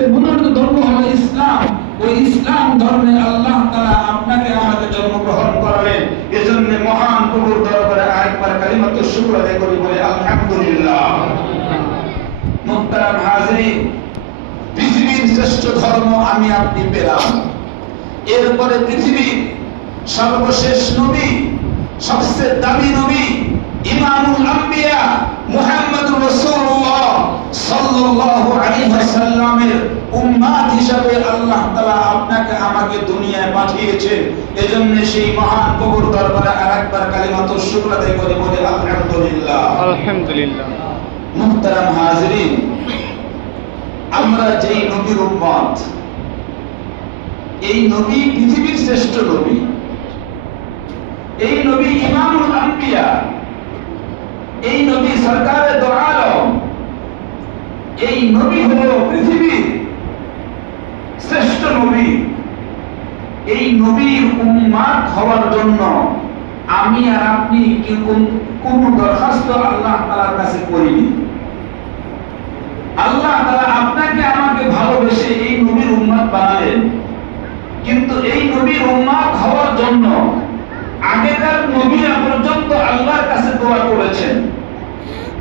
সবচেয়ে মনোনীত ধর্ম হলো ইসলাম। ওই ইসলাম ধর্মে আল্লাহ তাআলা আপনাকে আমাকে জন্মগ্রহণ করালেন। এজন্য মহান প্রভুর দরবারে আরেকবার কালিমাতুশ শুকর আদায় করি, বলে আলহামদুলিল্লাহ। মুহতারাম হাজিরিন, পৃথিবীর শ্রেষ্ঠ ধর্ম আমি আপনি পেলাম। এরপরে পৃথিবীর সর্বশেষ নবী, সবচেয়ে দামি নবী, ইমামুল আম্বিয়া মুহাম্মদুর রাসূলুল্লাহ সাল্লাল্লাহু আলাইহি ওয়াসাল্লামের উম্মত হিসাবে আল্লাহ তাআলা আপনাকে আমাকে দুনিয়ায় পাঠিয়েছেন। এজন্য সেই মহান প্রভুর দরবারে আরেকবার কালিমাতুশ শুকর আদায় করি, বলে আলহামদুলিল্লাহ। আলহামদুলিল্লাহ। মুহতারাম হাজিরিন, আমরা যেই নবীর উম্মত, এই নবী পৃথিবীর শ্রেষ্ঠ নবী, এই নবী ইমামুল আম্বিয়া, এই নবী সরকারে দো আলম, এই নবী হলো পৃথিবীর শ্রেষ্ঠ নবী। এই নবীর উম্মত হওয়ার জন্য আমি আর আপনি কোন দরখাস্ত আল্লাহ তাআলার কাছে করিনি। আল্লাহ তাআলা আপনাকে আমাকে ভালোবেসে এই নবীর উম্মত বানালেন। কিন্তু এই নবীর উম্মত হওয়ার জন্য আগেকার নবীরা পর্যন্ত আল্লাহর কাছে দোয়া করেছেন।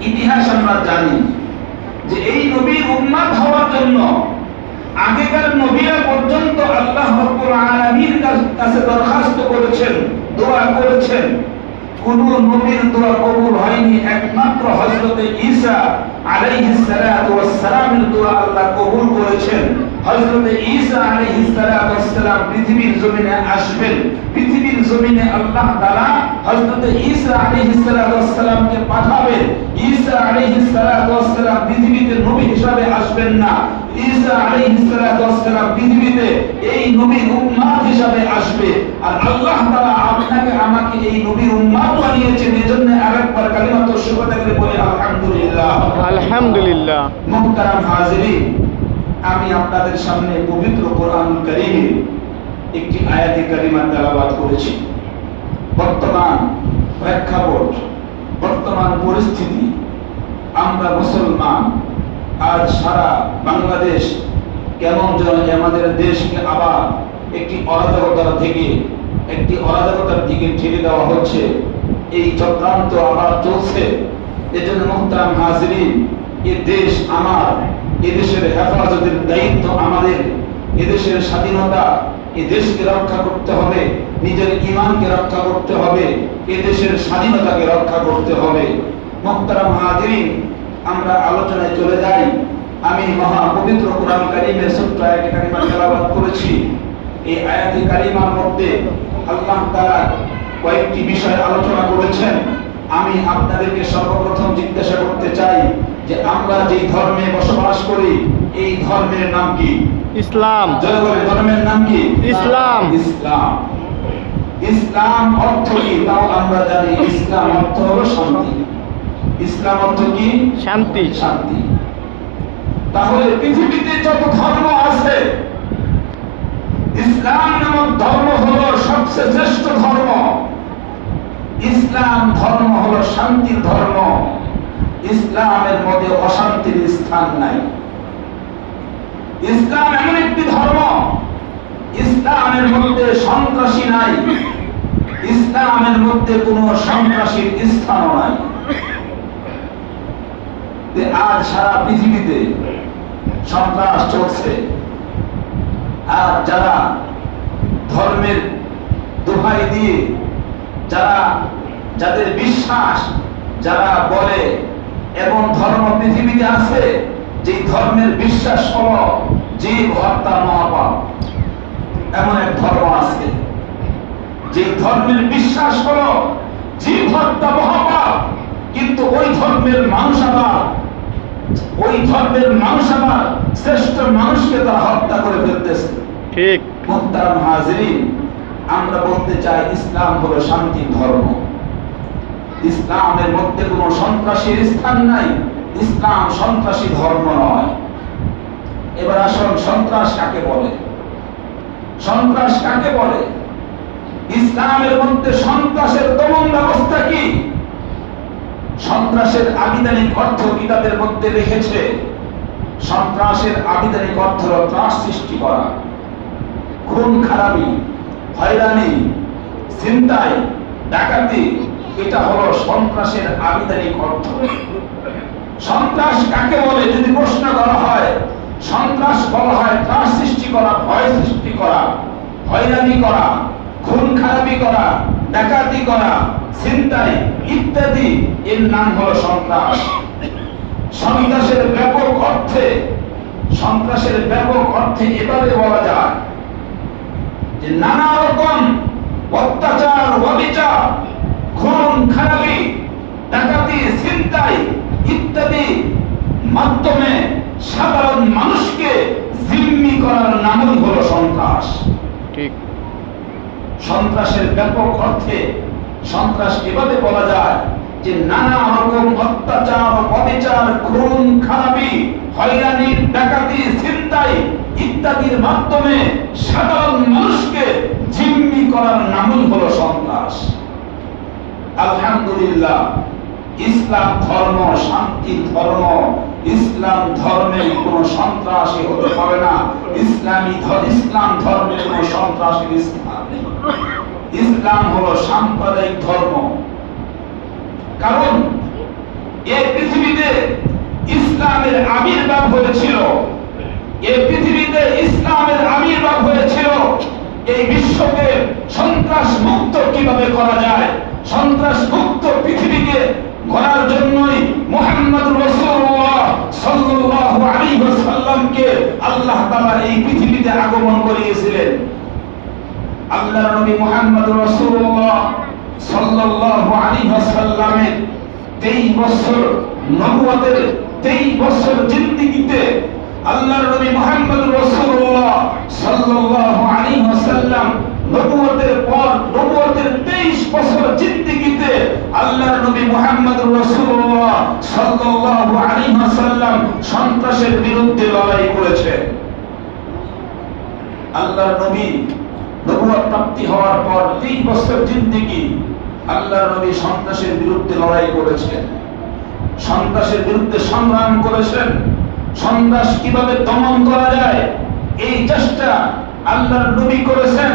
ইতিহাস আমরা জানি যে এই নবীর উম্মত হওয়ার জন্য আগেকার নবীরা পর্যন্ত আল্লাহ রাব্বুল আলামিনের কাছে দরখাস্ত করেছেন, দোয়া করেছেন। কোন নবীর দোয়া কবুল হয়নি, একমাত্র হযরত ঈসা আলাইহিস সালাতু ওয়াস সালামের দোয়া আল্লাহ কবুল করেছেন। হযরত ঈসা আলাইহিস সালাতু ওয়াস সালাম পৃথিবীর জমিনে আসবেন। পৃথিবীর জমিনে আল্লাহ তাআলা হযরত ঈসা আলাইহিস সালাতু ওয়াস সালামকে পাঠাবেন। ঈসা আলাইহিস সালাতু ওয়াস সালাম পৃথিবীতে নবী হিসেবে আসবেন না। ঈসা আলাইহিস সালাতু ওয়াস সালাম পৃথিবীতে এই নবীর উম্মত হিসেবে আসবে। আর আল্লাহ তাআলা আপনাকে আমাকে এই নবীর উম্মত বানিয়েছেন। এজন্য আরেকবার কালিমাতুশ শুকর করে বলি আলহামদুলিল্লাহ। আলহামদুলিল্লাহ। মুহতারাম হাজিরিন, আমি আপনাদের সামনে পবিত্র কোরআনুল কারীমের একটি আয়াতে কারিমা তেলাওয়াত করেছি। বর্তমান প্রেক্ষাপট, বর্তমান পরিস্থিতি, আমরা মুসলমান, আজ সারা বাংলাদেশ কেমন যেন আমাদের দেশকে আবার একটি অরাজকতার দিকে ঠেলে দেওয়া হচ্ছে। এই চক্রান্ত আবার চলছে। এজন্য মুহতারাম হাজিরিন, এই দেশ আমার, এদেশের হেফাজতের দায়িত্ব আমাদের। এদেশের স্বাধীনতা, এই দেশকে রক্ষা করতে হবে, নিজের ঈমানকে রক্ষা করতে হবে, এদেশের স্বাধীনতাকে রক্ষা করতে হবে। মুহতারাম হাজিরিন, আমরা আলোচনায় চলে যাই। আমি মহা পবিত্র কোরআন কারীমের ছোট্ট আয়াতে কারিমা তেলাওয়াত করেছি। এই আয়াতে কারিমার মধ্যে আল্লাহ তাআলা কয়েকটি বিষয় আলোচনা করেছেন। আমি আপনাদেরকে সর্বপ্রথম জিজ্ঞাসা করতে চাই যে আমরা যেই ধর্মে বসবাস করি, এই ধর্মের নাম কি? ইসলাম। জয় বলে, ধর্মের নাম কি? ইসলাম। ইসলাম। ইসলাম অর্থ কি তাও আমরা জানি। ইসলাম অর্থ হলো শান্তি। ইসলাম অর্থ কি? শান্তি। শান্তি। তাহলে পৃথিবীতে যত ধর্ম আছে, ইসলাম নামক ধর্ম হলো সবচেয়ে শ্রেষ্ঠ ধর্ম। ইসলাম ধর্ম হলো শান্তির ধর্ম। ইসলামের মধ্যে অশান্তির স্থান নাই। ইসলাম এমন একটি ধর্ম, ইসলামের মধ্যে সন্ত্রাসী নাই, ইসলামের মধ্যে কোনো সন্ত্রাসীর স্থানও নাই। আজ সারা পৃথিবীতে সন্ত্রাস চলছে। আর যারা ধর্মের দোহাই দিয়ে, যাদের বিশ্বাস, যারা বলে এমন ধর্ম পৃথিবীতে আছে যে ধর্মের বিশ্বাস হলো জীব হত্যা মহাপাপ। এমন এক ধর্ম আছে যে ধর্মের বিশ্বাস হলো জীব হত্যা মহাপাপ, কিন্তু ওই ধর্মের মানুষ আবার শ্রেষ্ঠ মানুষকে তারা হত্যা করে ফেলতেছে। ঠিক। মুহতারাম হাজিরিন, আমরা বলতে চাই ইসলাম হলো শান্তির ধর্ম। ইসলামের মধ্যে কোনো সন্ত্রাসীর স্থান নাই। ইসলাম সন্ত্রাসী ধর্ম নয়। এবার আসুন, সন্ত্রাস কাকে বলে? সন্ত্রাস কাকে বলে? ইসলামের মধ্যে সন্ত্রাসের দমন ব্যবস্থা কি? সন্ত্রাসের আবিধানিক অর্থ কিতাবের মধ্যে লিখেছে সন্ত্রাসের আবিধানিক অর্থ হল ত্রাস সৃষ্টি করা, খুন খারাপি, হয়রানি, ছিনতাই, ডাকাতি, এটা হলো সন্ত্রাসের আবিধানিক অর্থ। সন্ত্রাস কাকে বলে যদি প্রশ্ন করা হয়, সন্ত্রাস বলা হয় ত্রাস সৃষ্টি করা, ভয় সৃষ্টি করা, হয়রানি করা, খুন খারাপি করা, ডাকাতি করা, ছিনতাই ইত্যাদি, এর নাম হলো সন্ত্রাস। সন্ত্রাসের ব্যাপক অর্থে এভাবে বলা যায় যে নানা রকম অত্যাচার, অবিচার, খুন খারাপি, ডাকাতি, ছিনতাই ইত্যাদি মাধ্যমে সাধারণ মানুষকে জিম্মি করার নামই হলো সন্ত্রাস। ঠিক। সন্ত্রাসের ব্যাপক অর্থে সন্ত্রাস এভাবে বলা যায় যে নানা রকম অত্যাচার, অবিচার, খুন খারাপি, হয়রানি, ডাকাতি, ছিনতাই ইত্যাদির মাধ্যমে সাধারণ মানুষকে জিম্মি করার নামই হলো সন্ত্রাস। আলহামদুলিল্লাহ, ইসলাম ধর্ম শান্তির ধর্ম। ইসলাম ধর্মে কোনো সন্ত্রাসী হতে পারে না। ইসলাম ধর্মে কোনো সন্ত্রাসীর স্থান নেই। ইসলাম হলো সাম্প্রদায়িক ধর্ম। কারণ এই পৃথিবীতে ইসলামের আবির্ভাব হয়েছিল, এই বিশ্বকে সন্ত্রাস মুক্ত কিভাবে করা যায়, সন্ত্রাস মুক্ত পৃথিবীকে গড়ার জন্যই মুহাম্মদুর রাসূলুল্লাহ সাল্লাল্লাহু আলাইহি ওয়াসাল্লামকে আল্লাহ তাআলা এই পৃথিবীতে আগমন করিয়েছিলেন। আল্লাহর নবী মুহাম্মদুর রাসূলুল্লাহ সাল্লাল্লাহু আলাইহি ওয়াসাল্লামের 23 বছর নবুয়তের 23 বছর জিন্দেগিতে আল্লাহর নবী মুহাম্মদুর রাসূলুল্লাহ সাল্লাল্লাহু আলাইহি ওয়াসাল্লাম নবুয়তের পর নবুয়তের 23 বছর জিন্দেগিতে আল্লাহর নবী মুহাম্মদুর রাসূলুল্লাহ সাল্লাল্লাহু আলাইহি ওয়াসাল্লাম সন্ত্রাসের বিরুদ্ধে লড়াই করেছেন। আল্লাহর নবী নবুয়ত প্রাপ্তি হওয়ার পর 3 বছর জিন্দেগি আল্লাহর নবী সন্ত্রাসের বিরুদ্ধে লড়াই করেছেন, সন্ত্রাসের বিরুদ্ধে সংগ্রাম করেছেন। সন্ত্রাস কিভাবে দমন করা যায় এই চেষ্টা আল্লাহর নবী করেছেন,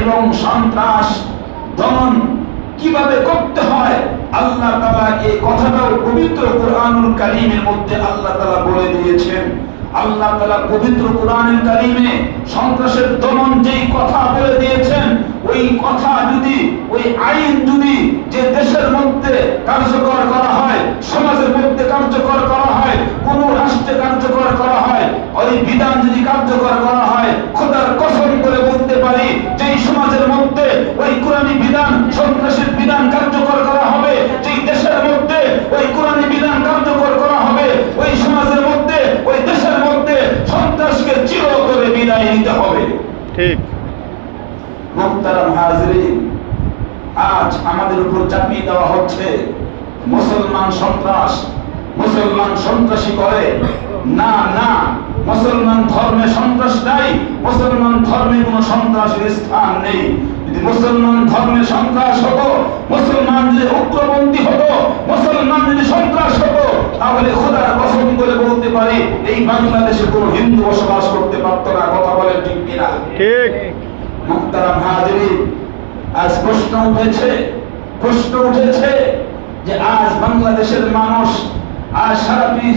এবং সন্ত্রাস দমন কিভাবে করতে হয় আল্লাহ তাআলা এই কথাটাও পবিত্র কুরআনুল কারীমের মধ্যে আল্লাহ তাআলা বলে দিয়েছেন। আল্লাহ তাআলা পবিত্র কুরআনুল কারীমে সন্ত্রাসের দমন যেই কথা বলে দিয়েছেন, ওই কথা যদি, ওই আইন যদি যে দেশের মধ্যে কার্যকর করা হয়, সমাজের মধ্যে কার্যকর করা হয়, কোন রাষ্ট্রে কার্যকর করা হয়, ওই বিধান যদি কার্যকর করা হয়, খোদার কসম করে বলতে পারি যেই সমাজের মধ্যে ওই কোরআনী বিধান, সন্ত্রাসের বিধান কার্যকর করা হবে, যেই দেশের মধ্যে ওই কোরআনী বিধান কার্যকর করা হবে, ওই সমাজের মধ্যে, ওই দেশের মধ্যে সন্ত্রাসকে চিরতরে বিদায় নিতে হবে। ঠিক। মুহতারাম হাজিরিন, আজ আমাদের উপর চাপিয়ে দেওয়া হচ্ছে মুসলমান সন্ত্রাস, মুসলমান সন্ত্রাসী করে। না না, মুসলমান ধর্মে সন্ত্রাস নাই, মুসলমান ধর্মে কোনো সন্ত্রাসের স্থান নেই। যদি মুসলমান ধর্মে সন্ত্রাস হতো, মুসলমান যদি উগ্রপন্থী হতো, মুসলমান যদি সন্ত্রাস হতো, তাহলে খোদার কসম করে বলতে পারি এই বাংলাদেশে কোনো হিন্দু বসবাস করতে পারতো না। কথা বলেন ঠিক কিনা? ঠিক। মুহতারাম হাজিরিন, আজ প্রশ্ন উঠেছে যে আজ বাংলাদেশের মানুষ, আজ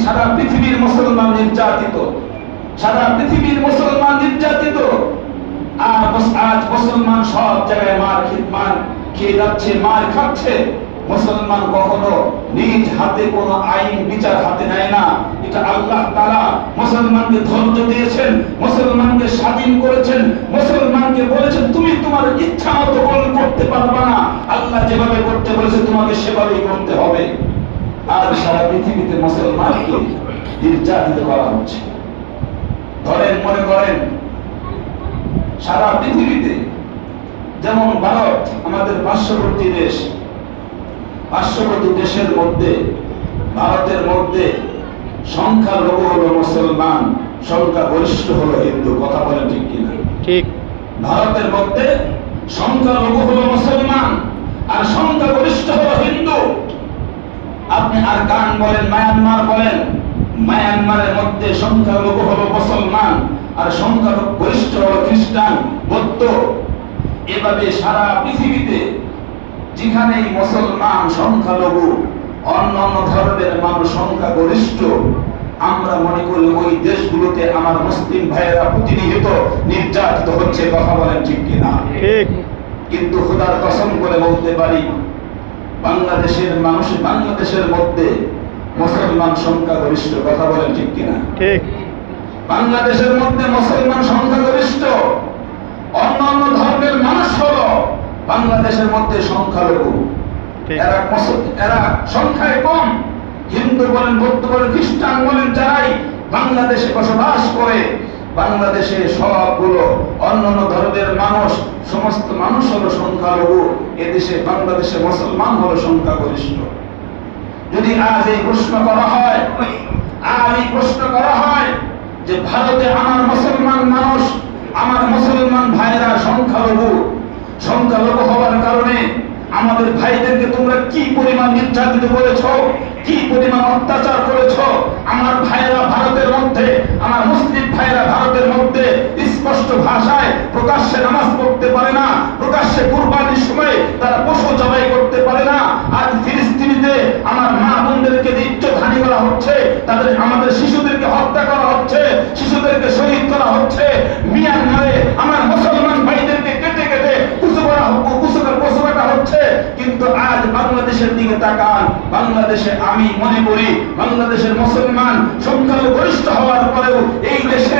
সারা পৃথিবীর মুসলমান নির্যাতিত, সারা পৃথিবীর মুসলমান নির্যাতিত। আর আজ মুসলমান সব জায়গায় মার খেয়ে যাচ্ছে, মার খাচ্ছে। মুসলমান কখনো নিজ হাতে কোনো আইন বিচার হাতে নেয় না। এটা আল্লাহ তাআলা মুসলমানকে ধৈর্য দিয়েছেন, মুসলমানকে স্বাধীন করেছেন, মুসলমানকে বলেছেন তুমি তোমার ইচ্ছা মতো করতে পারবে না, আল্লাহ যেভাবে করতে বলেছে তোমাকে সেভাবেই করতে হবে। আর সারা পৃথিবীতে মুসলমানকে নির্যাতিত করা হচ্ছে। মনে করেন সারা পৃথিবীতে, যেমন ভারত আমাদের পার্শ্ববর্তী দেশ, পার্শ্ববর্তী দেশের মধ্যে, ভারতের মধ্যে সংখ্যালঘু হলো মুসলমান, সংখ্যাগরিষ্ঠ হলো হিন্দু। কথা বলেন ঠিক কিনা? ঠিক। ভারতের মধ্যে সংখ্যালঘু হলো মুসলমান আর সংখ্যাগরিষ্ঠ হলো হিন্দু। আপনি আরকান বলেন, মায়ানমার বলেন, মায়ানমারের মধ্যে সংখ্যালঘু হলো মুসলমান আর সংখ্যালঘু গরিষ্ঠ হলো খ্রিস্টান, বৌদ্ধ। এভাবে সারা পৃথিবীতে যেখানেই মুসলমান সংখ্যালঘু, অন্যান্য ধর্মের মানুষ সংখ্যাগরিষ্ঠ, আমরা মনে করি ওই দেশগুলোতে আমার মুসলিম ভাইয়েরা প্রতিনিয়ত নির্যাতিত হচ্ছে। কথা বলেন ঠিক কিনা? ঠিক। কিন্তু খোদার কসম করে বলতে পারি, বাংলাদেশের মধ্যে মুসলমান সংখ্যাগরিষ্ঠ। কথা বলেন ঠিক কিনা? ঠিক। বাংলাদেশের মধ্যে মুসলমান সংখ্যাগরিষ্ঠ, অন্যান্য ধর্মের মানুষ হলো বাংলাদেশের মধ্যে সংখ্যালঘু। এরা সংখ্যায় কম। হিন্দু বলেন, বৌদ্ধ বলেন, খ্রিস্টান বলেন, যারাই বাংলাদেশে বসবাস করে, বাংলাদেশে সবগুলো অন্যান্য ধর্মের মানুষ, সমস্ত মানুষ হলো সংখ্যালঘু। এদেশে বাংলাদেশে মুসলমান হলো সংখ্যাগরিষ্ঠ। যদি আজ এই প্রশ্ন করা হয় যে ভারতে আমার মুসলমান মানুষ, আমার মুসলমান ভাইরা সংখ্যালঘু হওয়ার কারণে আমাদের ভাইদেরকে তোমরা কি পরিমাণ নির্যাতিত করেছ, কি পরিমাণ অত্যাচার করেছ। আমার ভাইরা ভারতের মধ্যে, আমার মুসলিম ভাইরা ভারতের মধ্যে স্পষ্ট ভাষায় প্রকাশ্যে নামাজ পড়তে পারে না, প্রকাশ্যে কুরবানির সময় তারা পশু জবাই করতে পারে না। আর ফিলিস্তিনিতে আমার মা বোনদেরকে ইজ্জতহানি করা হচ্ছে, আমাদের শিশুদেরকে হত্যা করা হচ্ছে, শিশুদেরকে শহীদ করা হচ্ছে। মিয়ানমারে আমার মুসলমান ভাইদেরকে কেটে কেটে পশু কাটা হচ্ছে। কিন্তু আজ বাংলাদেশের দিকে তাকান, বাংলাদেশে আমি মনে করি বাংলাদেশের মুসলমান সংখ্যালঘু গরিষ্ঠ হওয়ার পরেও এই দেশে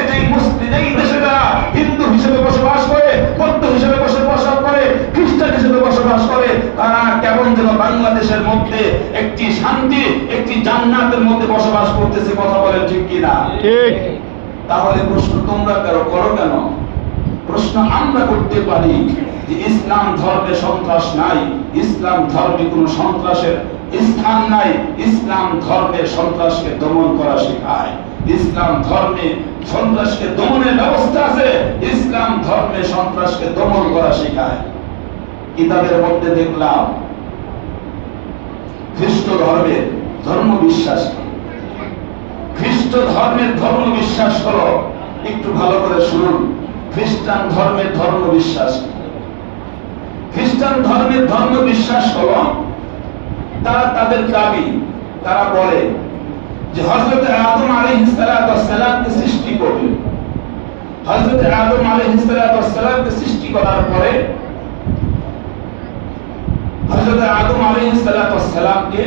যারা হিন্দু হিসেবে বসবাস করে, বৌদ্ধ হিসেবে বসবাস করে, খ্রিস্টান হিসেবে বসবাস করে, তারা কেমন যেন বাংলাদেশের মধ্যে একটি শান্তি, একটি জান্নাতের মধ্যে বসবাস করতেছে। কথা বলেন ঠিক কিনা? ঠিক। তাহলে প্রশ্ন তোমরা করো কেন? প্রশ্ন আমরা করতে পারি যে ইসলাম ধর্মে সন্ত্রাস নাই, ইসলাম ধর্মে কোনো সন্ত্রাসের স্থান নাই। ইসলাম ধর্মের সন্ত্রাসকে দমন করা শেখায়, ইসলাম ধর্মে সন্ত্রাসকে দমনের ব্যবস্থা আছে, ইসলাম ধর্মে সন্ত্রাসকে দমন করা শেখায়। কিতাবের মধ্যে দেখলাম খ্রিস্ট ধর্মের ধর্ম বিশ্বাস কি? খ্রিস্ট ধর্মের ধর্ম বিশ্বাস হলো, একটু ভালো করে শুনুন, খ্রিস্টান ধর্মের ধর্ম বিশ্বাস কি? খ্রিস্টান ধর্মের ধর্ম বিশ্বাস হলো, তারা তাদের দাবি, তারা বলে যে হযরত আদম আলাইহিস সালামকে সৃষ্টি করলেন। হযরত আদম আলাইহিস সালামকে সৃষ্টি করার পরে হযরত আদম আলাইহিস সালামকে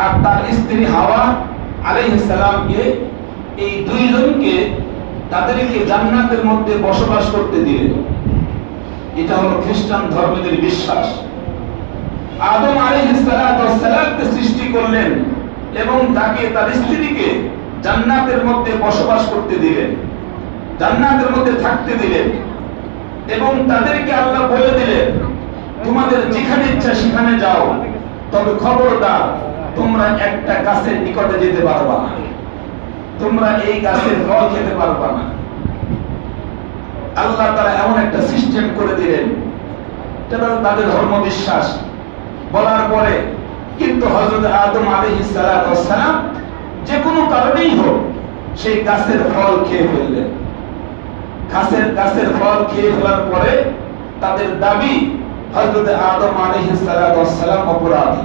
আর তার স্ত্রী হাওয়া আলাইহিস সালামকে, এই দুইজনকে তাদেরকে জান্নাতের মধ্যে বসবাস করতে দিলেন। এটা হলো খ্রিস্টান ধর্মের বিশ্বাস। আদম আলাইহিস সালামকে সৃষ্টি করলেন এবং তাকে, তার স্ত্রীকে জান্নাতের মধ্যে বসবাস করতে দিলেন, জান্নাতের মধ্যে থাকতে দিলেন এবং তাদেরকে আল্লাহ বলে দিলেন, তোমাদের যেখানে ইচ্ছা সেখানে যাও, তবে খবরদার তোমরা একটা গাছের নিকটে যেতে পারবা না, তোমরা এই গাছের ফল খেতে পারবা না। আল্লাহ তারা এমন একটা সিস্টেম করে দিলেন, যেটা তাদের ধর্ম বিশ্বাস। বলার পরে কিন্তু হযরত আদম আলাইহিস সালাম যে কোনো কারণেই হোক সেই গাছের ফল খেয়ে ফেললেন। গাছের ফল খেয়ে ফেলার পরে তাদের দাবি হযরত আদম আলাইহিস সালাম অপরাধী।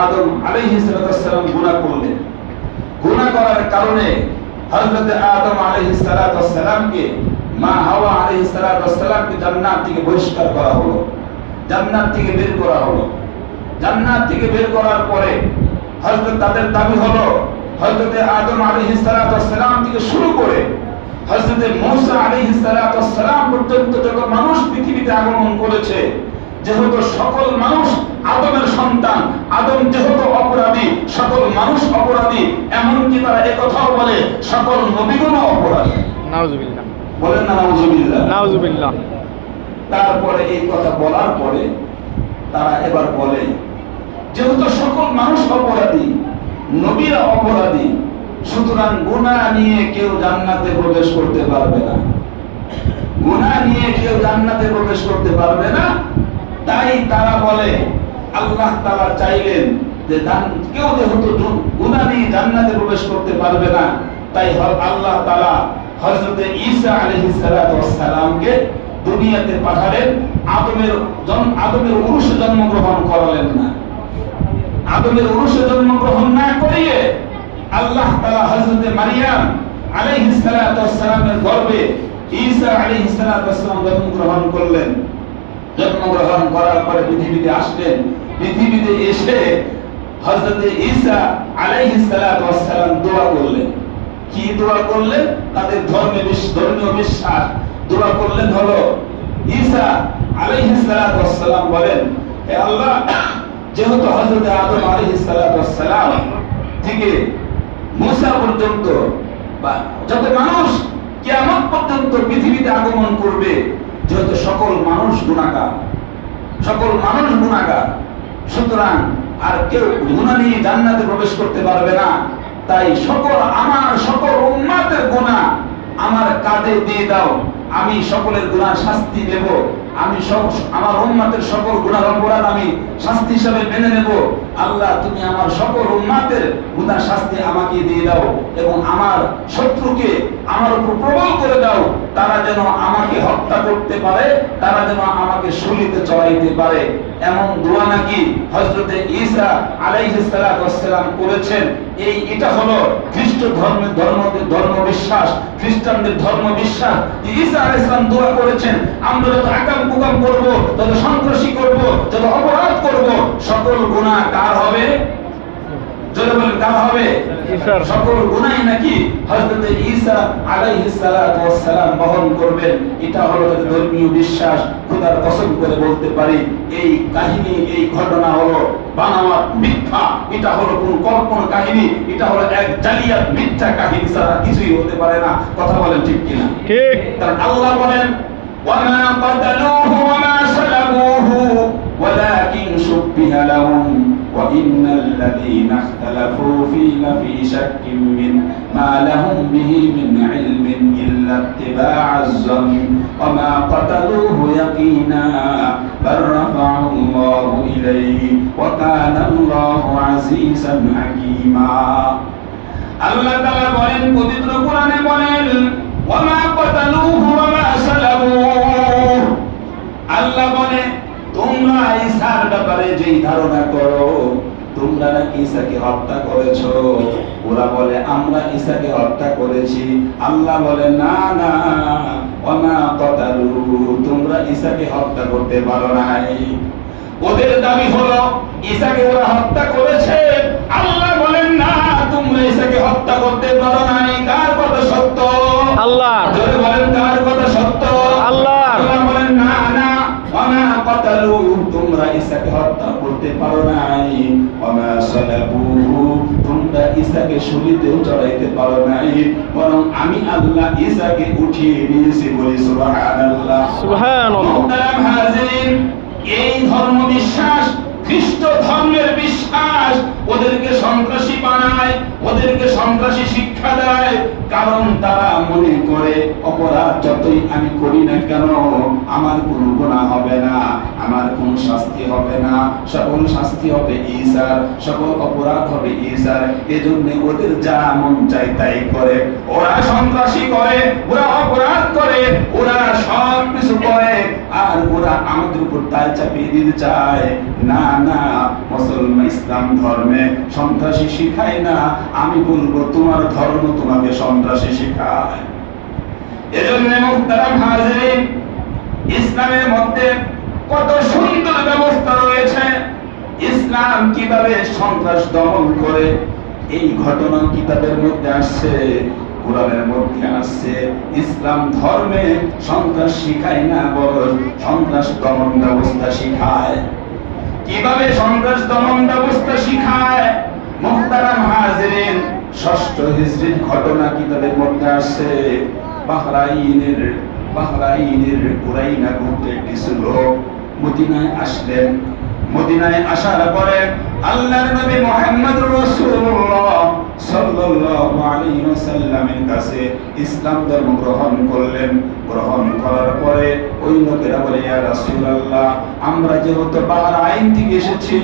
আদম আলাইহিস সালাম গুনাহ করলেন। গুনাহ করার কারণে হযরত আদম আলাইহিস সালামকে, মা হাওয়া আলাইহিস সালামকে জান্নাত থেকে বহিষ্কার করা হলো, জান্নাত থেকে বের করা হলো। জান্নাত থেকে বের করার পরে হযরত তাদের দাবি হলো, হযরত আদম আলাইহিস সালাম থেকে শুরু করে হযরত মূসা আলাইহিস সালাম পর্যন্ত যত মানুষ পৃথিবীতে আগমন করেছে, যেহেতু সকল মানুষ আদমের সন্তান, আদম যেহেতু অপরাধী, সকল মানুষ অপরাধী, এমনকি তারা একথাও বলে সকল নবীগণও অপরাধী। নাউজুবিল্লাহ। বলেন না নাউজুবিল্লাহ? নাউজুবিল্লাহ। তারপরে এই কথা বলার পরে তারা এবার বলে, যেহেতু সকল মানুষ অপরাধী, নবীরা অপরাধী, সুতরাং গুনাহ নিয়ে কেউ জান্নাতে প্রবেশ করতে পারবে না, গুনাহ নিয়ে কেউ জান্নাতে প্রবেশ করতে পারবে না। তাই তারা বলে, আল্লাহ তাআলা চাইলেন যে যে কেউ যেহেতু গুনাহ নিয়ে জান্নাতে প্রবেশ করতে পারবে না, তাই আল্লাহ তাআলা হযরত ঈসা আলাইহিস সালাতু ওয়াস সালামকে দুনিয়াতে পাঠালেন। আদমের উরুসে জন্মগ্রহণ করালেন না। আদমের উরুসে জন্মগ্রহণ না করিয়ে আল্লাহ তাআলা হযরত মারিয়াম আলাইহিস সালাতু ওয়াস সালামের গর্ভে ঈসা আলাইহিস সালাতু ওয়াস সালাম জন্মগ্রহণ করলেন। জন্মগ্রহণ করার পরে পৃথিবীতে আসলেন। পৃথিবীতে এসে হযরত ঈসা আলাইহিস সালাতু ওয়াস সালাম দোয়া করলেন। কি দোয়া করলেন? তাদের ধর্মীয় বিশ্বাস দোয়া করলেন হলো, ঈসা আলাইহিস সালাতু ওয়াস সালাম বলেন, হে আল্লাহ, যেহেতু হযরত আদম আলাইহিস সালাতু ওয়াস সালাম থেকে মুসা পর্যন্ত বা যত মানুষ কিয়ামত পর্যন্ত পৃথিবীতে আগমন করবে, যেহেতু সকল মানুষ গুনাহগার, সুতরাং আর কেউ গুনাহ নিয়ে জান্নাতে প্রবেশ করতে পারবে না। তাই আমার সকল উম্মতের গুনাহ আমার কাঁধে দিয়ে দাও, আমি সকলের গুনাহ শাস্তি দেব। আমি আমার উম্মতের সকল গুনাহ অপরাধ আমি শাস্তি হিসেবে মেনে নেব। আল্লাহ, তুমি আমার সকল উম্মতের গুনাহ শাস্তি আমাকে দিয়ে দাও এবং আমার শত্রুকে আমার উপর প্রবল করে দাও, তারা যেন আমাকে হত্যা করতে পারে, তারা যেন আমাকে শূলিতে চড়াইতে পারে। এমন দোয়া নাকি হযরতে ঈসা আলাইহিস সালাতু ওয়াস সালাম করেছেন। এটা হলো খ্রিস্ট ধর্ম বিশ্বাস, খ্রিস্টানদের ধর্ম বিশ্বাস। ঈসা আলাইহিস সালাম দোয়া করেছেন, আমরা যত আকাম কুকাম করব, যত সন্ত্রাসী করব, যত অপরাধ করব, সকল গুনাহ কার হবে? যদি বলেন কার হবে? সকল গুনাহ নাকি হযরত ঈসা আলাইহিস সালাতু ওয়াস সালাম বহন করবেন। এটা হলো তাদের ধর্মীয় বিশ্বাস। খোদার কসম করে বলতে পারি, এই কাহিনী, এই ঘটনা হলো বানাওয়াত, মিথ্যা। এটা হলো কোন কল্পনা কাহিনী, এটা হলো এক জালিয়াত মিথ্যা কাহিনী ছাড়া কিছুই হতে পারে না। কথা বলেন ঠিক কিনা? ঠিক। কারণ আল্লাহ বলেন, ওয়ামা কাতালুহু ওয়ামা সালাবুহু ওয়ালাকিন শুব্বিহা লাহুম ওয়া ইন্নাল লাযীনা ইখতালাফু ফীহি লাফী শাক্কিন মিম্মা লাহুম বিহি মিন ইলমিন ইল্লা ইত্তিবা'আজ যন্ন ওয়ামা কাতালুহু ইয়াকিনা বাল রাফা'াহু আল্লাহু ইলাইহি ওয়া কানা আল্লাহু আযীজান হাকীমা। আল্লাহ তাআলা বলেন, পবিত্র কোরআনে বলেন, ওয়ামা কাতালুহু ওয়ামা সালাবুহু। আল্লাহ বলে, তোমরা ঈসার ব্যাপারে যেই ধারণা করো, তোমরা নাকি ঈসাকে হত্যা করেছো। ওরা বলে আমরা ঈসাকে হত্যা করেছি। আল্লাহ বলে, না না, ওয়ামা কাতালুহু, তোমরা ঈসাকে হত্যা করতে পারো নাই। ওদের দাবি হলো ঈসাকে ওরা হত্যা করেছে। আল্লাহ বলেন, না, তোমরা ঈসাকে হত্যা করতে পারো নাই। কার কথা সত্য? আল্লাহ। জোরে বলেন, কার কথা সত্য? আল্লাহ। আল্লাহ বলেন, না না, ওয়ামা কাতালুহু, তোমরা ঈসাকে হত্যা করতে পারো নাই। ওয়ামা সালাবুহু, তোমরা ঈসাকে শূলিতেও চড়াইতে পারো নাই, বরং আমি আল্লাহ ঈসাকে উঠিয়ে নিয়েছি। বলি সুবহানাল্লাহ। সুবহানাল্লাহ। মুহতারাম হাজিরিন, এই ধর্ম বিশ্বাস, খ্রিস্ট ধর্মের বিশ্বাস ওদেরকে সন্ত্রাসী বানায়, ওদেরকে সন্ত্রাসী শিক্ষা দেয়। কারণ তারা মনে করে অপরাধ যতই আমি করি না কেন, আমার কোনো গুনাহ হবে না, আমার কোনো শাস্তি হবে না, সকল শাস্তি হবে ঈসার, সকল অপরাধ হবে ঈসার। এজন্য ওদের যা মন চায় তাই করে। ওরা সন্ত্রাসী করে, ওরা অপরাধ করে, ওরা সব কিছু করে, আর ওরা আমাদের উপর দায় চাপিয়ে দিতে চায়। না না, মুসলমান ইসলাম ধর্মে সন্ত্রাসী শিখায় না। আমি বলবো তোমার ধর্ম তোমাকে সন্ত্রাসী শিখায়। এজন্য মুহতারাম হাজিরিন, ইসলামের মধ্যে কত সুন্দর ব্যবস্থা রয়েছে। ইসলাম কিভাবে সন্ত্রাস দমন করে, এই ঘটনা কিতাবের মধ্যে আসছে, কোরআনের মধ্যে আসছে। ইসলাম ধর্মে সন্ত্রাস শিখায় না, বরং সন্ত্রাস দমন ব্যবস্থা শিখায়। কিভাবে সন্ত্রাস দমন ব্যবস্থা শিখায়? মুহতারাম হাজিরিন, 6ষ্ঠ হিজরির ঘটনা কিতাবের মধ্যে আসছে। বাহরাইনের কুরাইনা গোত্রের কিছু লোক মদিনায় আসলেন। মদিনায় আসার পরে আল্লাহর নবী মুহাম্মদুর রাসূলুল্লাহ সাল্লাল্লাহু আলাইহি ওয়াসাল্লামের কাছে ইসলাম ধর্ম গ্রহণ করলেন। গ্রহণ করার পরে ওই লোকেরা বলে, ইয়া রাসূলুল্লাহ, আমরা যেহেতু বাহরাইন থেকে এসেছি,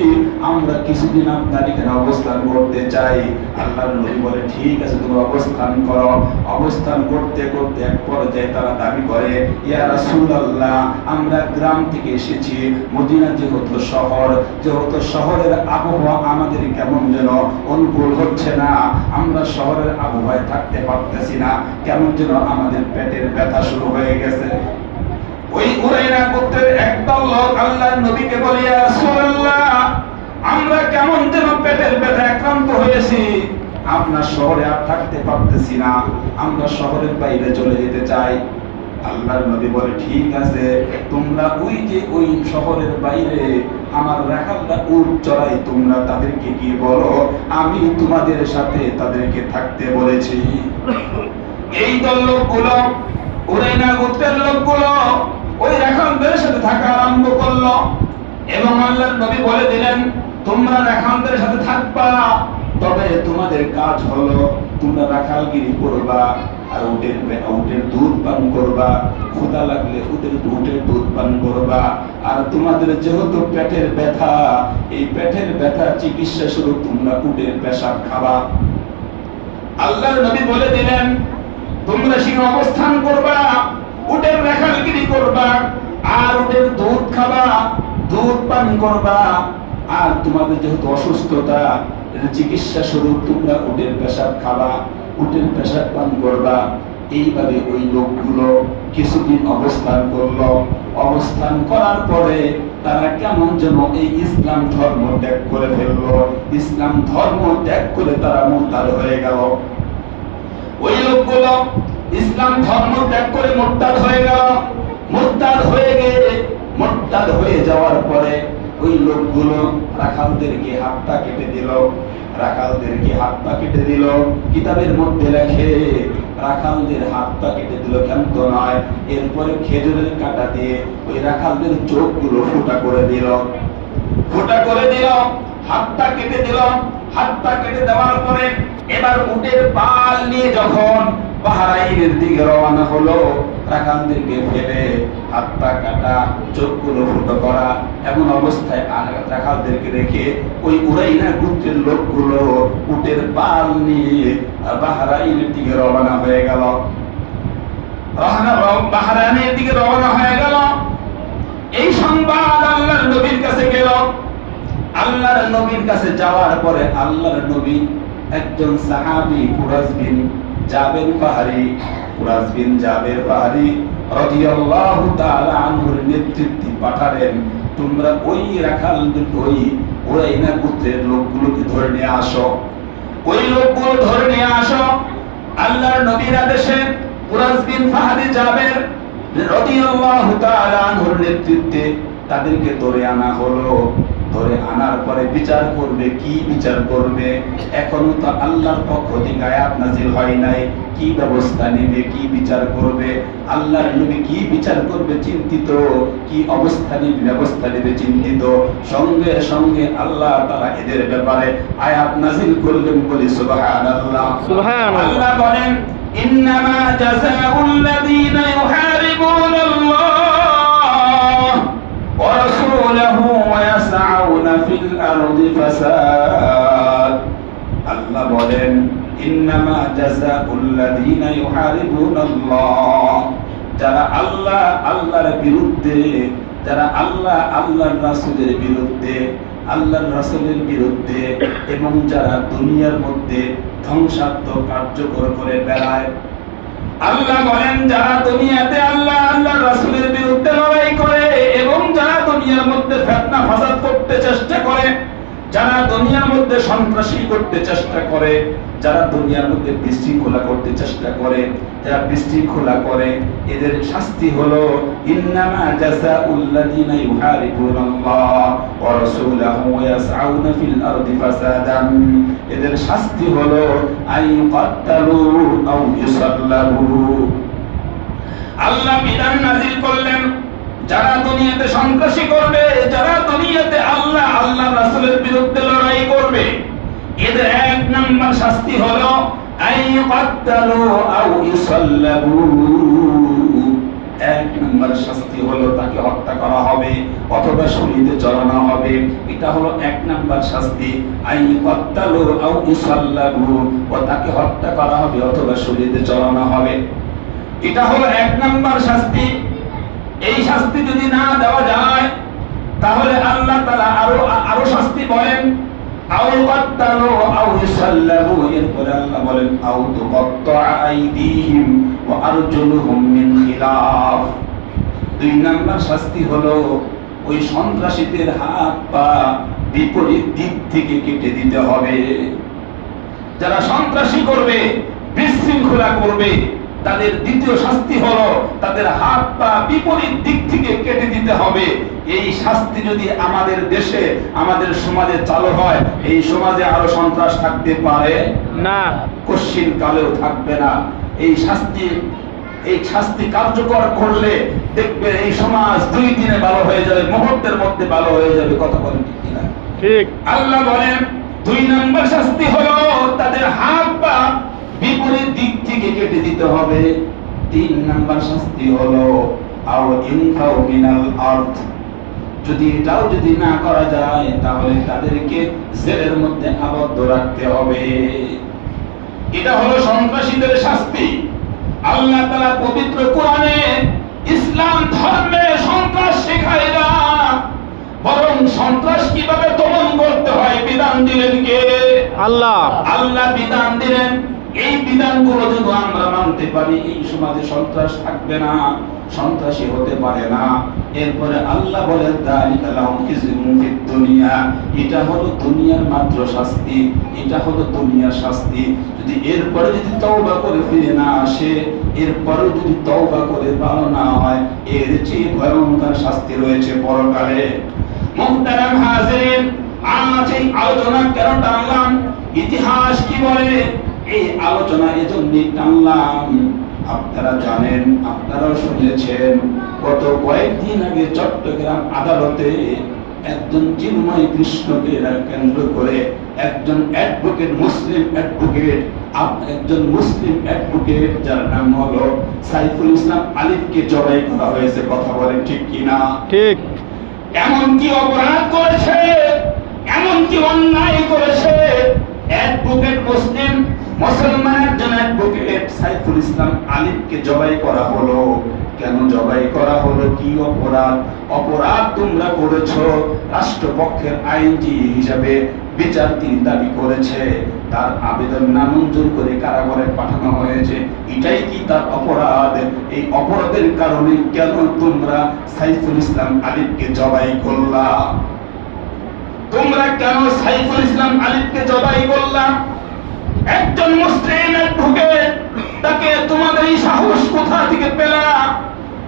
আমরা কিছুদিন আপনার এখানে অবস্থান করতে চাই। আল্লাহর নবী বলে, ঠিক আছে, তুমি অবস্থান করো। অবস্থান করতে করতে এক পর্যায়ে তারা দাবি করে, ইয়া রাসূলুল্লাহ, আমরা গ্রাম থেকে এসেছি, মদিনা যেহেতু শহর, যেহেতু শহরের আবহাওয়া আমাদের কেমন যেন অনুকূল হচ্ছে না, আমরা শহরের আবহাওয়ায় থাকতে পারতেছি না, কেমন যেন আমাদের পেটের ব্যথা শুরু হয়ে গেছে। ওই উরাইনা গোত্রের একদল লোক আল্লাহর নবীকে বলে, ইয়া রাসূলুল্লাহ, আমরা কেমন যেন পেটের ব্যথা আক্রান্ত হয়েছি, আমরা শহরে আর থাকতে পারতেছি না, আমরা শহরের বাইরে চলে যেতে চাই। আল্লাহর নবী বলে, ঠিক আছে, তোমরা ওই যে ওই শহরের বাইরে আমার রাখালরা উট চড়াই, তোমরা তাদেরকে গিয়ে বলো আমি তোমাদের সাথে তাদেরকে থাকতে বলেছি। এই দল লোকগুলো, উরাইনা গোত্রের লোকগুলো ওই রাখালদের সাথে থাকা আরম্ভ করলো এবং আল্লাহর নবী বলে দিলেন, তোমরা রাখালদের সাথে থাকবা, তবে তোমাদের কাজ হলো তোমরা রাখালগিরি করবা আর উটের দুধ পান করবা, ক্ষুধা লাগলে উটের দুধ পান করবা, আর তোমাদের যেহেতু পেটের ব্যথা, এই পেটের ব্যথা চিকিৎসা শুরু তোমরা উটের পেশাব খাবা। আল্লাহর নবী বলে দিলেন, তোমরা সেখানে অবস্থান করবা, উটের রাখালগিরি করবা আর উটের দুধ খাবা, দুধ পান করবা, আর তোমাদের যেহেতু অসুস্থতা, চিকিৎসা স্বরূপ তোমরা উটের পেশাব খাবা, উটের পেশাব পান করবা। এইভাবে ওই লোকগুলো কিছুদিন অবস্থান করলো। অবস্থান করার পরে তারা কেমন যেন এই ইসলাম ধর্ম ত্যাগ করে ফেললো। ইসলাম ধর্ম ত্যাগ করে তারা মুরতাদ হয়ে গেল। ওই লোকগুলো ইসলাম ধর্ম ত্যাগ করে মুরতাদ হয়ে গেল। মুরতাদ হয়ে যাওয়ার পরে ওই লোকগুলো রাখালদেরকে হাত পা কেটে দিল। কিতাবের মধ্যে লেখে রাখালদের হাত পা কেটে দিল, ক্ষান্ত নয়, এরপরে খেজুরের কাঁটা দিয়ে ওই রাখালদের চোখগুলো ফুটা করে দিল, হাত পা কেটে দিল। হাত পা কেটে দেওয়ার পরে এবার উটের পাল নিয়ে যখন বাহরাইনের দিকে রওনা হলো, রাখালদেরকে ফেলে হাত পা কাটা, চোখগুলো ফুটো করা, এমন অবস্থায় রাখালদেরকে রেখে ওই উরাইনা গোত্রের লোকগুলো উটের পাল নিয়ে বাহরাইনের দিকে রওনা হয়ে গেল। বাহরাইনের দিকে রওনা হয়ে গেল। এই সংবাদ আল্লাহর নবীর কাছে গেল। আল্লাহর নবীর কাছে যাওয়ার পরে আল্লাহর নবী একজন সাহাবী কুরাজ বিন জাবের পাহাড়ি রাদিয়াল্লাহু তাআলা আনহুর নেতৃত্বে পাঠালেন, তোমরা ওই রাখালদের ওই উরাইনা গোত্রের লোকগুলোকে ধরে নিয়ে আসো। ওই লোকগুলো ধরে নিয়ে আসো। আল্লাহর নবীর আদেশে কুরাজ বিন ফাহাদি জাবের রাদিয়াল্লাহু তাআলা আনহুর নেতৃত্বে তাদেরকে ধরে আনা হলো। ধরে আনার পরে বিচার করবে। কি বিচার করবে? এখনো তো আল্লাহর পক্ষ থেকে আয়াত নাযিল হয় নাই, কি ব্যবস্থা নেবে, কি বিচার করবে? আল্লাহর নবী কি বিচার করবে চিন্তিত, কি অবস্থা নেবে, ব্যবস্থা নেবে চিন্তিত। সঙ্গে সঙ্গে আল্লাহ তাআলা এদের ব্যাপারে আয়াত নাযিল করলেন, বলি সুবহানাল্লাহ। আল্লাহ বলেন, ইন্নামা জাযাউল লাযীনা ইউহারিবুনাল্লাহ ওয়া রাসূলাহু ওয়া ইয়াসআউনা ফিল আরদি ফাসাদ। আল্লাহ বলেন, ইন্নামা জাযাউল লাযীনা ইউহারিবুনাল্লাহ, যারা আল্লাহর বিরুদ্ধে, যারা আল্লাহর রাসূলের বিরুদ্ধে, আল্লাহর রাসূলের বিরুদ্ধে এবং যারা দুনিয়ার মধ্যে ধ্বংসাত্মক কার্যকর করে বেড়ায়। আল্লাহ বলেন, যারা দুনিয়াতে আল্লাহর রাসূলের বিরুদ্ধে লড়াই করে এবং যারা দুনিয়ার মধ্যে ফিতনা ফাসাদ করতে চেষ্টা করে, যারা দুনিয়ার মধ্যে সন্ত্রাসী করতে চেষ্টা করে, যারা দুনিয়ার মধ্যে বিশৃঙ্খলা করতে চেষ্টা করে, যারা বিশৃঙ্খলা করে, এদের শাস্তি হলো ইন্নামা জাযাউল লাযীনা ইউহারিবুনাল্লাহ ওয়া রাসূলাহু ওয়া ইয়াসআউনা ফিল আরদি ফাসাদান। এদের শাস্তি হলো আইয়ুকাত্তালু আও ইউসাল্লাবু। আল্লাহ বিধান নাযিল করলেন, যারা দুনিয়াতে সন্ত্রাসী করবে, যারা দুনিয়াতে আল্লাহর রাসূলের বিরুদ্ধে লড়াই করবে, এদের এক নাম্বার শাস্তি হলো আইয়াকাত্তালু আও ইসাল্লাবু। এক নাম্বার শাস্তি হলো তাকে হত্যা করা হবে অথবা শহীদে চড়ানো হবে। এটা হলো এক নাম্বার শাস্তি, আইয়াকাত্তালু আও ইসাল্লাবু, ও তাকে হত্যা করা হবে অথবা শহীদে চড়ানো হবে। এটা হলো এক নাম্বার শাস্তি। এই শাস্তি যদি না দেওয়া যায় তাহলে আল্লাহ তাআলা আরো শাস্তি বলেন, আও কাত্তালু আও ইসাল্লাবু, এরপরে আল্লাহ বলেন আও তুকাত্তা আইদিহিম ওয়া আরজুলুহুম মিন খিলাফ। দুই নাম্বার শাস্তি হলো ওই সন্ত্রাসীদের হাত পা বিপরীত দিক থেকে কেটে দিতে হবে। যারা সন্ত্রাসী করবে, বিশৃঙ্খলা করবে, তাদের দ্বিতীয় শাস্তি হলো তাদের হাত পা বিপরীত দিক থেকে কেটে দিতে হবে। এই শাস্তি যদি আমাদের দেশে, আমাদের সমাজে চালু হয়, এই সমাজে আরো সন্ত্রাস থাকতে পারে না, কশিন কালেও থাকবে না। এই শাস্তি কার্যকর করলে দেখবে এই সমাজ 2 দিনে ভালো হয়ে যাবে, মুহূর্তের মধ্যে ভালো হয়ে যাবে। কথা বলেন ঠিক কিনা? ঠিক। আল্লাহ বলেন 2 নম্বর শাস্তি হলো তাদের হাত পা বিপরীত দিক থেকে কেটে দিতে হবে। 3 নম্বর শাস্তি হলো আও ইনফাউ মিনাল আরদ। যদি এটাও যদি না করা যায় তাহলে তাদেরকে জেলের মধ্যে আবদ্ধ রাখতে হবে। এটা হলো সন্ত্রাসীদের শাস্তি। আল্লাহ তাআলা পবিত্র কোরআনে ইসলাম ধর্মে সন্ত্রাস শেখায় না, বরং সন্ত্রাস কিভাবে দমন করতে হয় বিধান দিলেন কে? আল্লাহ। আল্লাহ বিধান দিলেন। এই বিধানগুলো যদি আমরা মানতে পারি এই সমাজে সন্ত্রাস থাকবে না, সন্ত্রাসী হতে পারে না। এরপরে আল্লাহ বলেন যালিকা লাহুম খিজুন ফিদ দুনিয়া, এটা হলো দুনিয়ার মাত্র শাস্তি, এটা হলো দুনিয়ার শাস্তি। যদি এরপরে যদি তওবা করে ফিরে না আসে, এরপরে যদি তওবা করে ভালো না হয়, এর চেয়ে ভয়ঙ্কর শাস্তি রয়েছে পরকালে। মুহতারাম হাজিরিন, আজ এই আলোচনা কেন টানলাম? ইতিহাস কি বলে? এই আলোচনা এজন্যই টানলাম, আপনারা জানেন, আপনারাও শুনেছেন, গত কয়েকদিন আগে চট্টগ্রাম আদালতে একজন চিন্ময় কৃষ্ণকে কেন্দ্র করে একজন অ্যাডভোকেট, মুসলিম অ্যাডভোকেট, একজন মুসলিম অ্যাডভোকেট যার নাম হলো সাইফুল ইসলাম আলিফকে জবাই করা হয়েছে। কথা বলেন ঠিক কিনা? ঠিক। এমন কি অপরাধ করেছে, এমন কি অন্যায় করেছে অ্যাডভোকেট মুসলিম মুসলমান একজন অ্যাডভোকেট সাইফুল ইসলাম আলিফকে জবাই করা হলো। কেন জবাই করা হলো? কি অপরাধ? অপরাধ তোমরা করেছো, রাষ্ট্রপক্ষের আইনজীবী হিসাবে বিচার তিনি দাবি করেছে, তার আবেদন নামঞ্জুর করে কারাগারে পাঠানো হয়েছে। এটাই কি তার অপরাধ? এই অপরাধের কারণে কেন তোমরা সাইফুল ইসলাম আলিফকে জবাই করলা? তোমরা কেন সাইফুল ইসলাম আলিফকে জবাই করলা? একজন মুসলিম অ্যাডভোকেট, তাকে তোমাদের এই সাহস কোথা থেকে পেলা?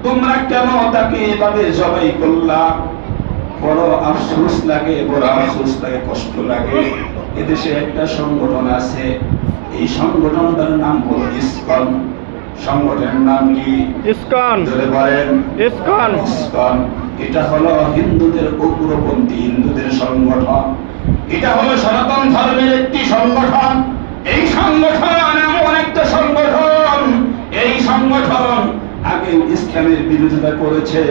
তোমরা কেন তাকে এভাবে জবাই করলা? বড় আফসোস লাগে, বড় আফসোস লাগে, কষ্ট লাগে। এদেশে একটা সংগঠন আছে, এই সংগঠনটার নাম হলো ইসকন। সংগঠনের নাম কি? ইসকন। জোরে বলেন। ইসকন। ইসকন এটা হলো হিন্দুদের উগ্রপন্থী, হিন্দুদের সংগঠন। এটা হলো সনাতন ধর্মের একটি সংগঠন। এই সংগঠন এমন একটা সংগঠন, এই সংগঠন আগে ইসলামের বিরোধিতা করেছে,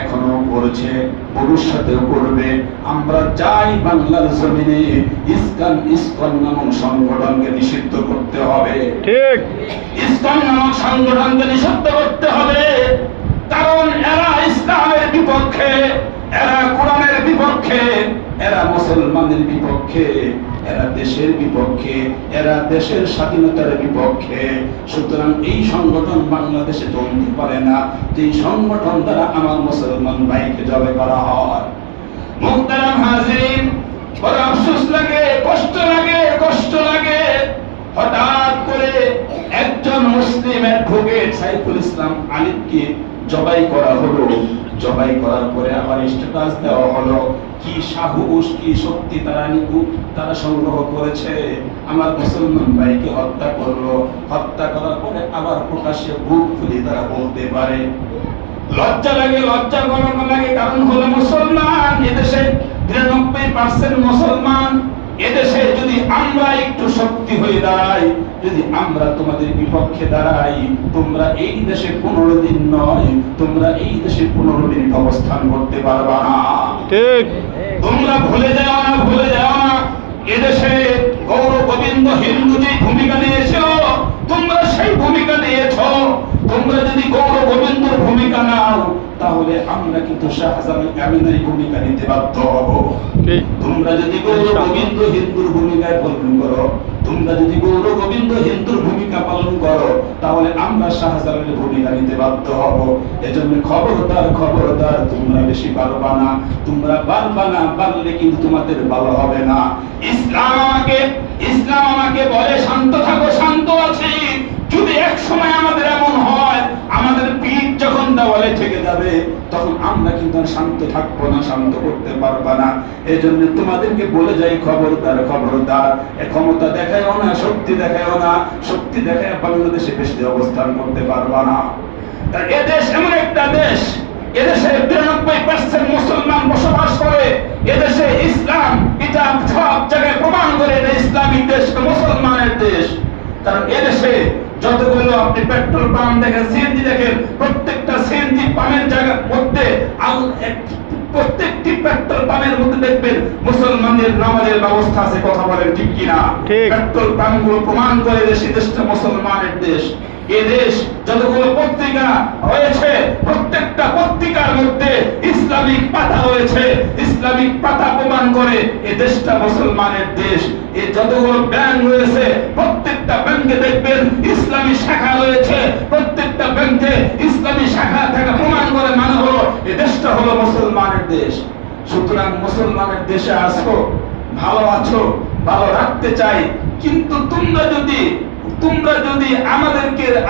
এখনো করেছে, ভবিষ্যতেও করবে। আমরা চাই বাংলার জমিনে ইসকন নামক সংগঠনকে নিষিদ্ধ করতে হবে। ঠিক। ইসকন নামক সংগঠনকে নিষিদ্ধ করতে হবে, কারণ এরা ইসলামের বিপক্ষে, এরা কোরআনের বিপক্ষে, এরা মুসলমানের বিপক্ষে, এরা দেশের বিপক্ষে, এরা দেশের স্বাধীনতার বিপক্ষে। সুতরাং এই সংগঠন বাংলাদেশে চলতে পারে না যে সংগঠন দ্বারা আমার মুসলমান ভাইকে জবাই করা হয়। মুহতারাম হাজিরিন, বড় আফসোস লাগে, কষ্ট লাগে, কষ্ট লাগে। হঠাৎ করে একজন মুসলিম অ্যাডভোকেট সাইফুল ইসলাম আলিফকে জবাই করা হলো। জবাই করার পরে আবার স্ট্যাটাস দেওয়া হলো। কি সাহস, কি শক্তি তারা সংগ্রহ করেছে, আমার মুসলমান ভাইকে হত্যা করলো। হত্যা করার পরে আবার প্রকাশ্যে বুক ফুলে তারা বলতে পারে। লজ্জা লাগে, লজ্জা গরম লাগে। কারণ হলো মুসলমান, এদেশে 93% মুসলমান। এদেশে যদি আমরা একটু শক্তি হয়ে দাঁড়াই, যদি আমরা তোমাদের বিপক্ষে দাঁড়াই, তোমরা এই দেশে 15 দিন নয়, তোমরা এই দেশে 15 মিনিট অবস্থান করতে পারবা না। ঠিক। তোমরা ভুলে যাও না, ভুলে যাও না, এদেশে গৌর গোবিন্দ হিন্দু যে ভূমিকা নিয়েছিল, তোমরা সেই ভূমিকা নিয়েছ। তোমরা যদি গৌর গোবিন্দর ভূমিকা নাও, তাহলে আমরা কিন্তু শাহজাহান আমিনের ভূমিকা নিতে বাধ্য হব। ঠিক। তোমরা যদি গৌর গোবিন্দ হিন্দুর ভূমিকায় পালন করো, তোমরা যদি গৌর গোবিন্দ হিন্দুর ভূমিকা পালন করো, তাহলে আমরা শাহজাহানের ভূমিকা নিতে বাধ্য হব। এজন্য খবরদার, খবরদার, তোমরা বেশি পারবা না, তোমরা পারবা না, পারলে কিন্তু তোমাদের ভালো হবে না। ইসলাম আমাকে বলে শান্ত থাকো, শান্ত আছি। যদি এক সময় আমাদের এমন হয়, আমাদের পিঠ যখন দেওয়ালে ঠেকে যাবে, তখন আমরা কিন্তু আর শান্ত থাকবো না, শান্ত করতে পারবা না। এই জন্য তোমাদেরকে বলে যাই, খবরদার, খবরদার, এ ক্ষমতা দেখায়ও না, শক্তি দেখায়ও না, শক্তি দেখায় বাংলাদেশে বেশি অবস্থান করতে পারবা না। তা এদেশ এমন একটা দেশ, এদেশে 93% মুসলমান বসবাস করে। এদেশে ইসলাম এটা সব জায়গায় প্রমাণ করে যে ইসলামিক দেশ, মুসলমানের দেশ। কারণ এদেশে যতগুলো আপনি পেট্রোল পাম্প দেখেন, সিএনজি দেখেন, প্রত্যেকটা সিএনজি পাম্পের জায়গার মধ্যে প্রত্যেকটি পেট্রোল পাম্পের মধ্যে দেখবেন মুসলমানদের নামাজের ব্যবস্থা আছে। কথা বলেন ঠিক কিনা? পেট্রোল পাম্পগুলো প্রমাণ করে যে এই দেশটা মুসলমানের দেশ। এই দেশ যতগুলো পত্রিকা রয়েছে, প্রত্যেকটা পত্রিকার মধ্যে ইসলামিক পাতা রয়েছে। ইসলামিক পাতা প্রমাণ করে এই দেশটা মুসলমানের দেশ। এই যতগুলো ব্যাংক রয়েছে, প্রত্যেকটা ব্যাংকে দেখবেন ইসলামী শাখা রয়েছে। প্রত্যেকটা ব্যাংকে ইসলামী শাখা থাকা প্রমাণ করে মানে হলো এই দেশটা হলো মুসলমানের দেশ। সুতরাং মুসলমানের দেশে আছো, ভালো আছো, ভালো রাখতে চাই। কিন্তু তোমরা যদি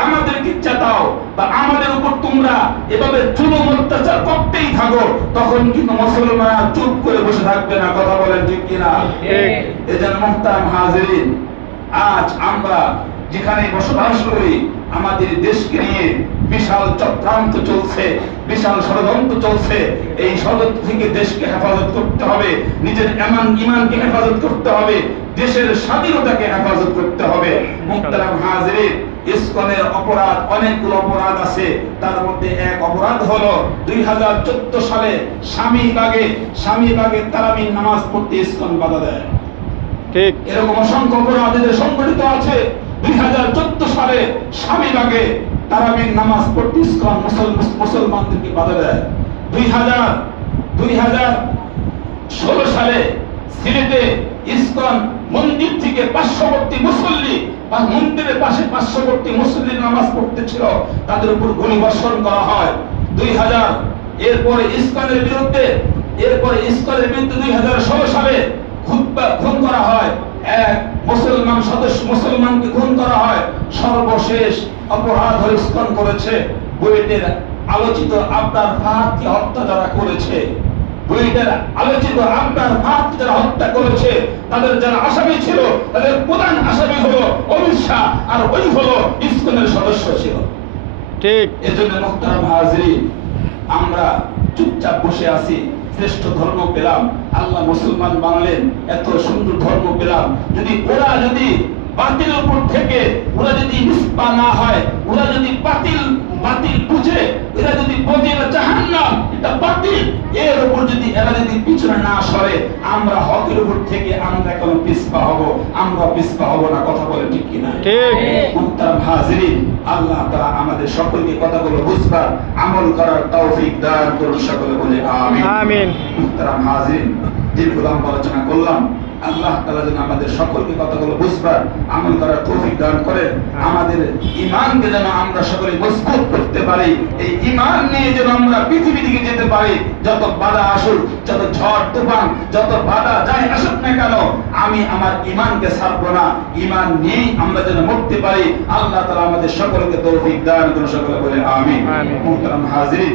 আমাদেরকে চাতাও বা আমাদের উপর তোমরা এভাবে জুলুম অত্যাচার করতেই থাকো, তখন কিন্তু মুসলমান চুপ করে বসে থাকবে না। কথা বলেন ঠিক কিনা? এজন্য মুহতারাম হাজিরিন, আজ আমরা যেখানে বসবাস করি, আমাদের দেশকে নিয়ে বিশাল চক্রান্ত চলছে, বিশাল ষড়যন্ত্র চলছে। এই ষড়যন্ত্র থেকে দেশকে হেফাজত করতে হবে, নিজের ইমানকে হেফাজত করতে হবে, দেশের স্বাধীনতাকে হেফাজত করতে হবে। মুহতারাম হাজিরিন, ইসকনের অপরাধ, অনেকগুলো অপরাধ আছে। তার মধ্যে এক অপরাধ হলো 2014 সালে স্বামীবাগে তারাবির নামাজ পড়তে ইসকন বাধা দেয়। ঠিক। এরকম অসংখ্য অপরাধ সংঘটিত আছে। 2014 সালে স্বামীবাগে তারাবির নামাজ পড়তে ইসকন মুসলমানদেরকে বাধা দেয়। 2016 সালে সিলেটে ইসকন মন্দির থেকে পার্শ্ববর্তী মুসল্লি বা মন্দিরের পাশে পার্শ্ববর্তী মুসল্লির নামাজ পড়তেছিল, তাদের উপর গুলিবর্ষণ করা হয়। 2000 এরপরে ইসকনের বিরুদ্ধে 2016 সালে খুন করা হয়। এক মুসলমানকে খুন করা হয়। সর্বশেষ অপরাধ ইসকন করেছে বুয়েটের আলোচিত আবদার ফাহাদকে হত্যা যারা করেছে, বুয়েটের আলোচিত আবদার ফাহাদকে যারা হত্যা করেছে, তাদের যারা আসামি ছিল, তাদের প্রধান আসামি হলো অমিত শাহ, আর ওই হলো ইসকনের সদস্য ছিল। ঠিক। এজন্য মুহতারাম হাজিরিন, আমরা চুপচাপ বসে আছি। শ্রেষ্ঠ ধর্ম পেলাম, আল্লাহ মুসলমান বানালেন, এত সুন্দর ধর্ম পেলাম। ওরা যদি বাতিলের উপর থেকে ওরা যদি নিষ্পা না হয়, ওরা যদি বাতিল বুঝে, এরা যদি বোঝে জাহান্নাম এটা বাতিল, এর উপর যদি এরা যদি পিছনে না সরে, আমরা হকের উপর থেকে আমরা কেন পিছপা হব? আমরা পিছপা হব না। কথা বলে ঠিক কিনা? ঠিক। মুহতারাম হাজিরিন, আল্লাহ তাআলা আমাদের সকলকে কথাগুলো বুঝবার, আমল করার তৌফিক দান করুন। সকলে বলে আমিন। আমিন। মুহতারাম হাজিরিন, দীর্ঘলাম আলোচনা করলাম। আল্লাহ তাআলা যেন আমাদের সকলকে কথাগুলো বুঝবার, আমল করার তৌফিক দান করেন। আমাদের ঈমানকে যেন আমরা সকলে মজবুত করতে পারি। এই ঈমান নিয়ে যেন আমরা পৃথিবী থেকে যেতে পারি। যত বাধা আসুক, যত ঝড় তুফান, যত বাধা যাই আসুক না কেন, আমি আমার ঈমানকে ছাড়বো না। ঈমান নিয়েই আমরা যেন মরতে পারি। আল্লাহ তাআলা আমাদের সকলকে তৌফিক দান করুন। সকলে বলে আমিন। মুহতারাম হাজিরিন।